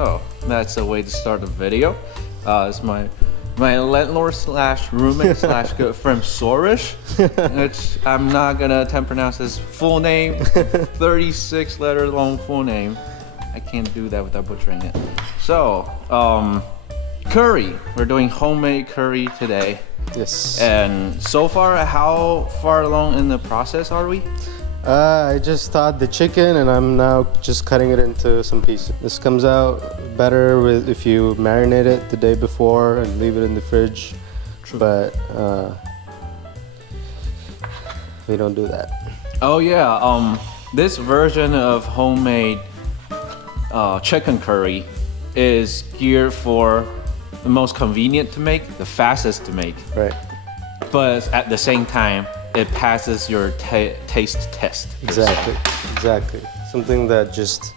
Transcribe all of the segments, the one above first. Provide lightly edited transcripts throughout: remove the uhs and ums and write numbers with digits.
So that's the way to start the video. It's my landlord slash roommate slash good friend Sourish, which I'm not gonna attempt to pronounce his full name, 36-letter long full name. I can't do that without butchering it. So, curry. We're doing homemade curry today. Yes. And so far, how far along in the process are we? I just thawed the chicken and I'm now just cutting it into some pieces. This comes out better if you marinate it the day before and leave it in the fridge. True. But we don't do that. Oh yeah, this version of homemade chicken curry is geared for the most convenient to make, the fastest to make. Right. But at the same time, it passes your taste test. Exactly. Something that just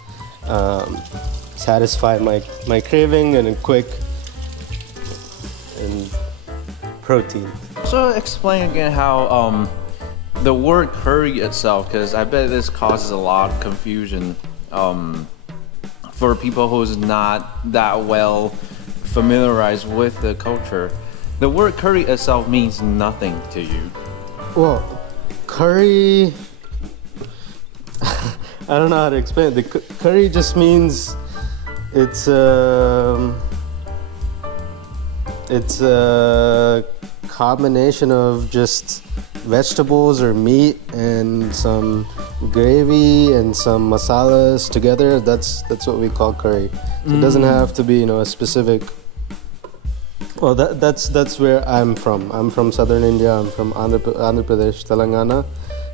satisfied my craving and quick and protein. So explain again how the word curry itself, because I bet this causes a lot of confusion for people who's not that well familiarized with the culture. The word curry itself means nothing to you. Well, curry, I don't know how to explain it. The curry just means it's a combination of just vegetables or meat and some gravy and some masalas together. That's what we call curry. So it doesn't have to be, a specific. Well, that's where I'm from. I'm from southern India. I'm from Andhra Pradesh, Telangana,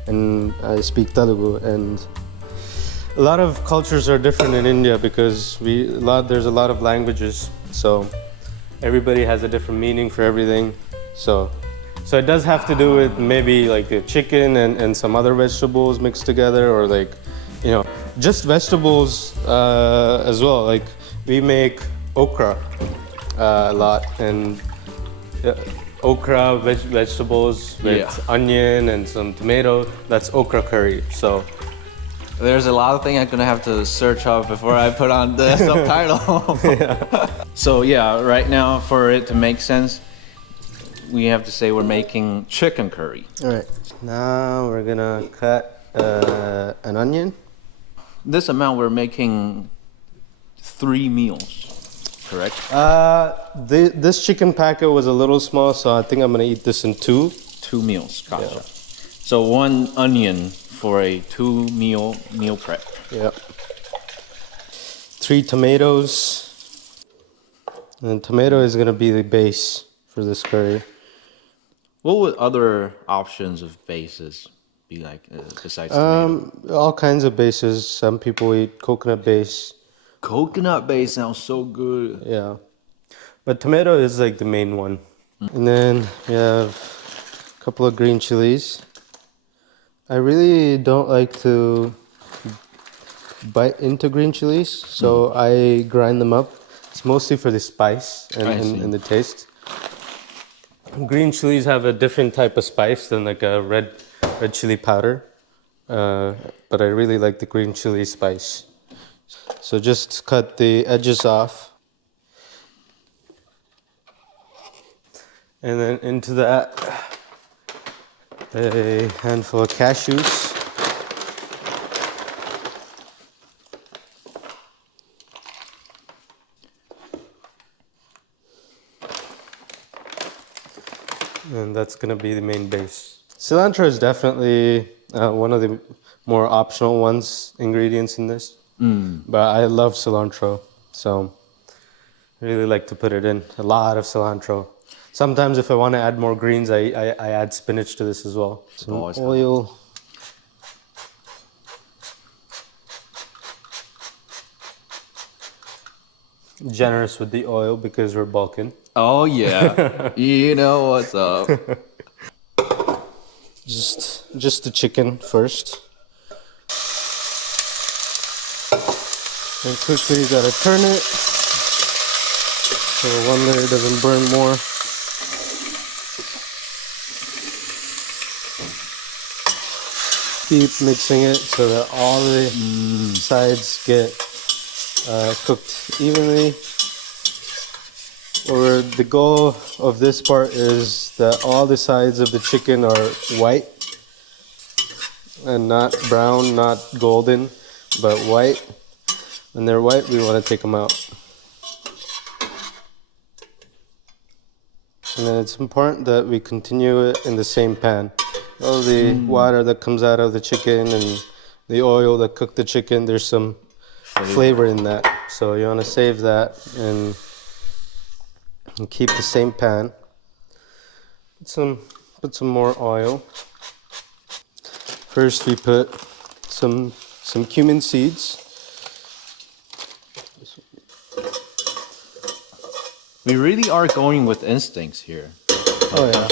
and I speak Telugu. And a lot of cultures are different in India because there's a lot of languages. So everybody has a different meaning for everything. So it does have to do with maybe like the chicken and some other vegetables mixed together, or like, just vegetables as well. Like we make okra a lot, and okra vegetables with onion and some tomato. That's okra curry. So there's a lot of things I'm gonna have to search up before I put on the subtitle. So yeah, right now for it to make sense, we have to say we're making chicken curry. All right, now we're gonna cut an onion. This amount we're making 3 meals. Correct? This chicken packet was a little small, so I think I'm gonna eat this in 2 meals. Gotcha. Yeah. So 1 onion for a 2 meal prep. Yep. 3 tomatoes, and tomato is gonna be the base for this curry. What would other options of bases be like besides tomato? All kinds of bases. Some people eat coconut base. Coconut base sounds so good. Yeah, but tomato is like the main one. And then we have a couple of green chilies. I really don't like to bite into green chilies, so I grind them up. It's mostly for the spice and the taste. Green chilies have a different type of spice than like a red chili powder, but I really like the green chili spice. So just cut the edges off. And then into that, a handful of cashews. And that's gonna be the main base. Cilantro is definitely one of the more optional ingredients in this. But I love cilantro, so I really like to put it in. A lot of cilantro. Sometimes if I want to add more greens, I add spinach to this as well. Some oil. Generous with the oil because we're bulking. Oh yeah, you know what's up. Just the chicken first. And quickly you gotta turn it so one layer doesn't burn more. Keep mixing it so that all the sides get cooked evenly. Or the goal of this part is that all the sides of the chicken are white and not brown, not golden, but white. When they're white, we want to take them out. And then it's important that we continue it in the same pan. All the water that comes out of the chicken and the oil that cooked the chicken, there's some flavor in that. So you want to save that and keep the same pan. Put some more oil. First we put some cumin seeds. We really are going with instincts here. Oh yeah.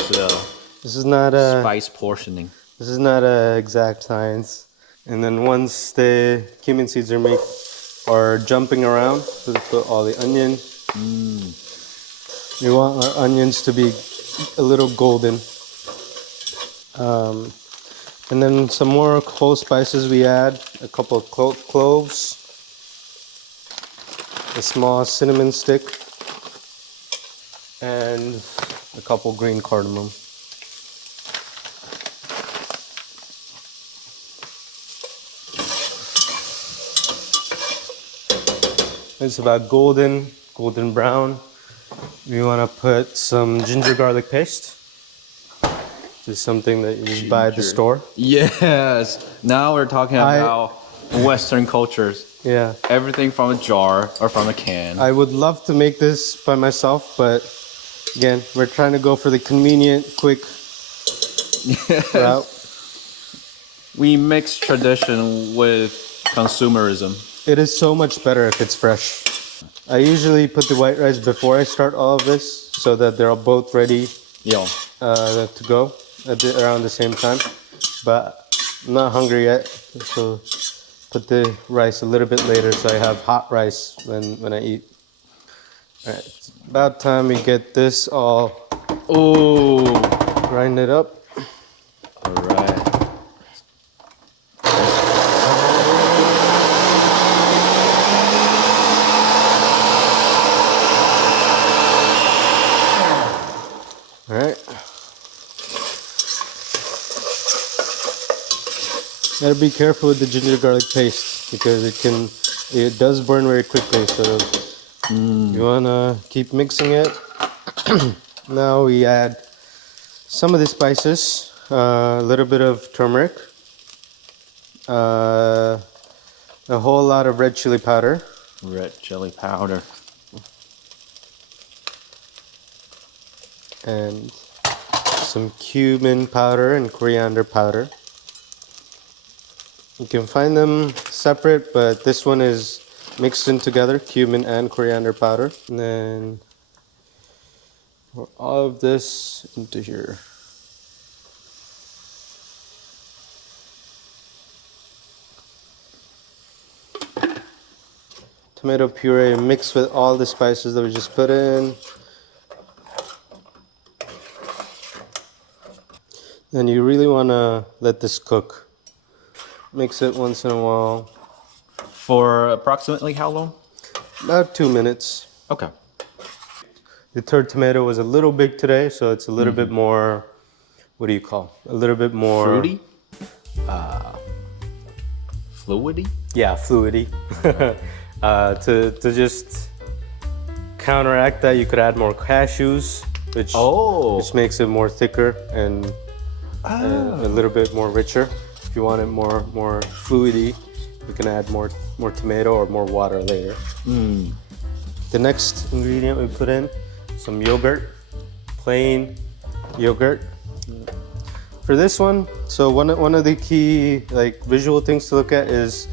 This is not a Spice portioning. This is not an exact science. And then once the cumin seeds are jumping around, we put all the onion. We want our onions to be a little golden. And then some more whole spices we add. A couple of cloves. A small cinnamon stick. And a couple green cardamom. It's about golden brown. We want to put some ginger garlic paste. Just something that you buy at the store. Yes. Now we're talking about Western cultures. Yeah. Everything from a jar or from a can. I would love to make this by myself, but again, we're trying to go for the convenient, quick route. We mix tradition with consumerism. It is so much better if it's fresh. I usually put the white rice before I start all of this so that they're both ready to go around the same time. But I'm not hungry yet, so put the rice a little bit later so I have hot rice when I eat. All right, it's about time we get this all grinded up. All right. All right. Gotta be careful with the ginger garlic paste because it does burn very quickly. So you wanna keep mixing it. Now we add some of the spices, a little bit of turmeric, a whole lot of red chili powder. Red chili powder. And some cumin powder and coriander powder. You can find them separate, but this one is mixed in together, cumin and coriander powder. And then pour all of this into here. Tomato puree mixed with all the spices that we just put in. And you really want to let this cook. Mix it once in a while. For approximately how long? About 2 minutes. Okay. The third tomato was a little big today, so it's a little bit more, what do you call? A little bit more... Fruity? Fluidy? Yeah, fluidy. To just counteract that, you could add more cashews, which makes it more thicker and a little bit more richer. If you want it more fluidy, you can add more tomato or more water later. The next ingredient we put in, some yogurt, plain yogurt. For this one, so one of the key visual things to look at is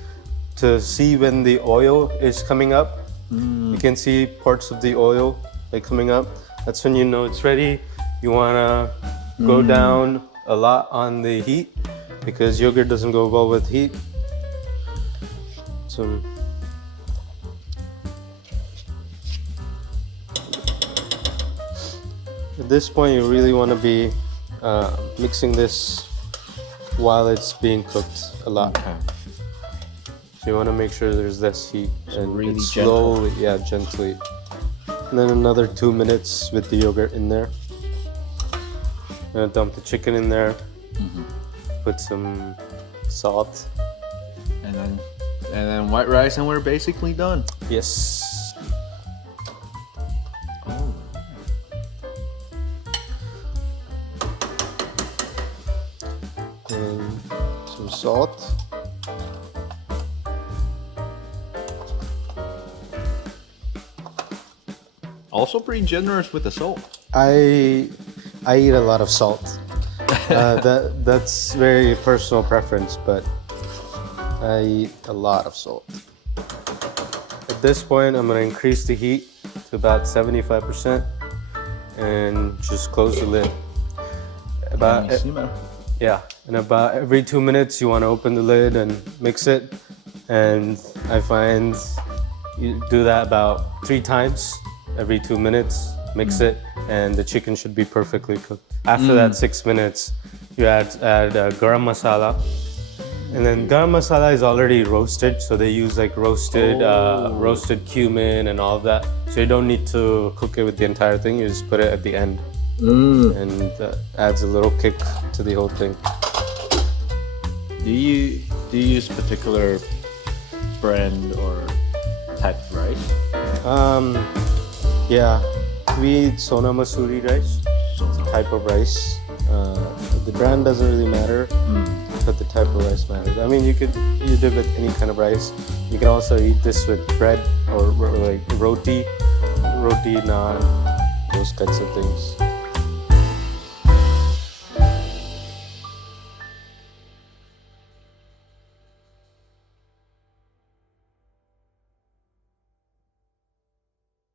to see when the oil is coming up. You can see parts of the oil coming up. That's when you know it's ready. You wanna go down a lot on the heat because yogurt doesn't go well with heat. So at this point, you really want to be mixing this while it's being cooked a lot. Okay. So you want to make sure there's less heat and really it's gentle. slowly, yeah, gently. And then another 2 minutes with the yogurt in there. Gonna dump the chicken in there. Put some salt. And then white rice, and we're basically done. Yes. And some salt. Also pretty generous with the salt. I eat a lot of salt. That's very personal preference, but I eat a lot of salt. At this point, I'm gonna increase the heat to about 75% and just close the lid. Yeah, and about every 2 minutes you want to open the lid and mix it. And I find you do that about 3 times every 2 minutes, mix it, and the chicken should be perfectly cooked. After that 6 minutes, you add garam masala. And then garam masala is already roasted, so they use like roasted cumin and all of that. So you don't need to cook it with the entire thing, you just put it at the end. And adds a little kick to the whole thing. Do you use particular brand or type of rice? Yeah, we eat Sona Masuri rice. It's a type of rice. The brand doesn't really matter, but the type of rice matters. I mean, you could eat it with any kind of rice. You can also eat this with bread or like roti, naan, those kinds of things.